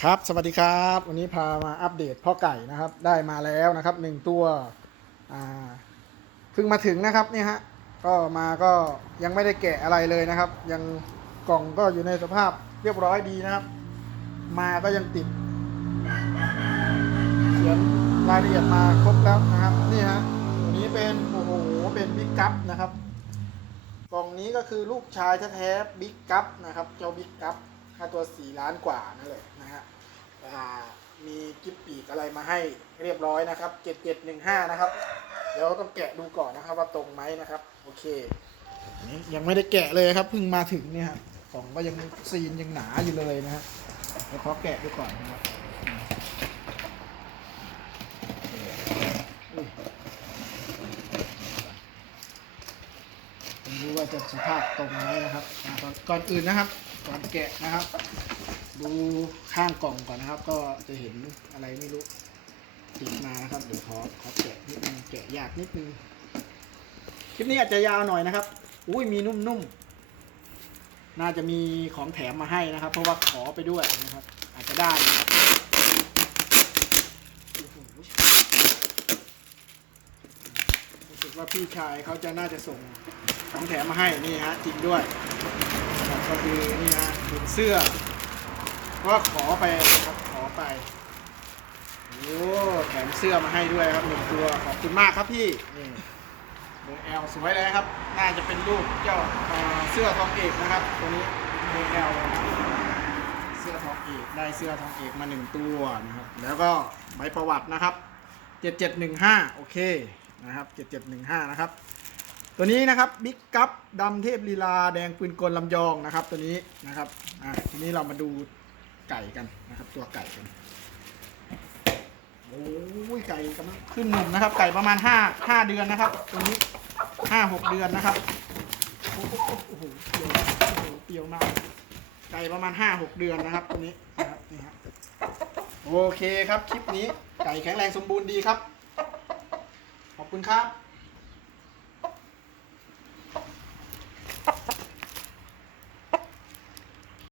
ครับ สวัสดีครับ วันนี้พามาอัปเดตพ่อไก่นะครับ ได้มาแล้วนะครับหนึ่งตัวอ่าเพิ่งมาถึงนะครับนี่ฮะก็มาก็ยังไม่ได้แกะอะไรเลยนะครับ ยังกล่องก็อยู่ในสภาพเรียบร้อยดีนะครับ มาก็ยังติดเขียนรายละเอียดมาครบแล้วนะครับนี่ฮะตัวนี้เป็นโอ้โหเป็นบิ๊กกัปนะครับ กล่องนี้ก็คือลูกชายแท้ๆบิ๊กกัปนะครับเจ้าบิ๊กกัป ค่าตัว 4 ล้านกว่านั่นเลยนะฮะมีกิฟปีกอะไรมาให้เรียบร้อยนะครับ 7715 นะครับ เดี๋ยวต้องแกะดูก่อนนะครับว่าตรงไหมนะครับ โอเคอันนี้ยังไม่ได้แกะเลยครับเพิ่งมาถึงเนี่ยครับกล่องก็ยังซีนยังหนาอยู่เลยนะฮะเดี๋ยวขอแกะดูก่อนนะครับอุ้ย ผมรู้ ว่าจะสภาพตรงไหมนะครับก่อนอื่นนะครับ ก่อนแกะนะครับ ดูข้างกล่องก่อนนะครับ ก็จะเห็นอะไรไม่รู้ติดมานะครับเดี๋ยวขอขอแกะนิดนึงแกะยากนิดนึงคลิปนี้อาจจะยาวหน่อยนะครับอุ้ยมีนุ่มๆน่าจะมีของแถมมาให้นะครับ เพราะว่าขอไปด้วยนะครับ อาจจะได้นะครับรู้สึกว่าพี่ชายเขาจะน่าจะส่ง ของแถมมาให้นี่ฮะจริงด้วยก็คือนี่ฮะเป็นเสื้อก็ขอไปนะครับขอไปโอ้แถมเสื้อมาให้ด้วยครับหนึ่งตัวขอบคุณมากครับพี่นี่เบอร์แอลสวยเลยครับ น่าจะเป็นรูปเจ้าเสื้อทองเอกนะครับตัวนี้เบอร์แอลเสื้อทองเอกได้เสื้อทองเอกมาหนึ่งตัวนะครับแล้วก็ใบประวัตินะครับ7715โอเคนะครับ7715นะครับ ตัวนี้นะครับบิ๊กกัปดำเทพลีลาแดงปืนกลลำยองนะครับ ตัวนี้นะครับอ่าทีนี้เรามาดูไก่กันนะครับ ตัวไก่กันโอ้ยไก่กำลังขึ้นหนุ่มนะครับ ไก่ประมาณห้าห้าเดือนนะครับ ตัวนี้ห้าหกเดือนนะครับโอ้โหเปรี้ยวโอ้โหเปียวมากไก่ประมาณห้าหกเดือนนะครับ ตัวนี้นะครับนี่ฮะโอเคครับคลิปนี้ไก่แข็งแรงสมบูรณ์ดีครับ ขอบคุณครับ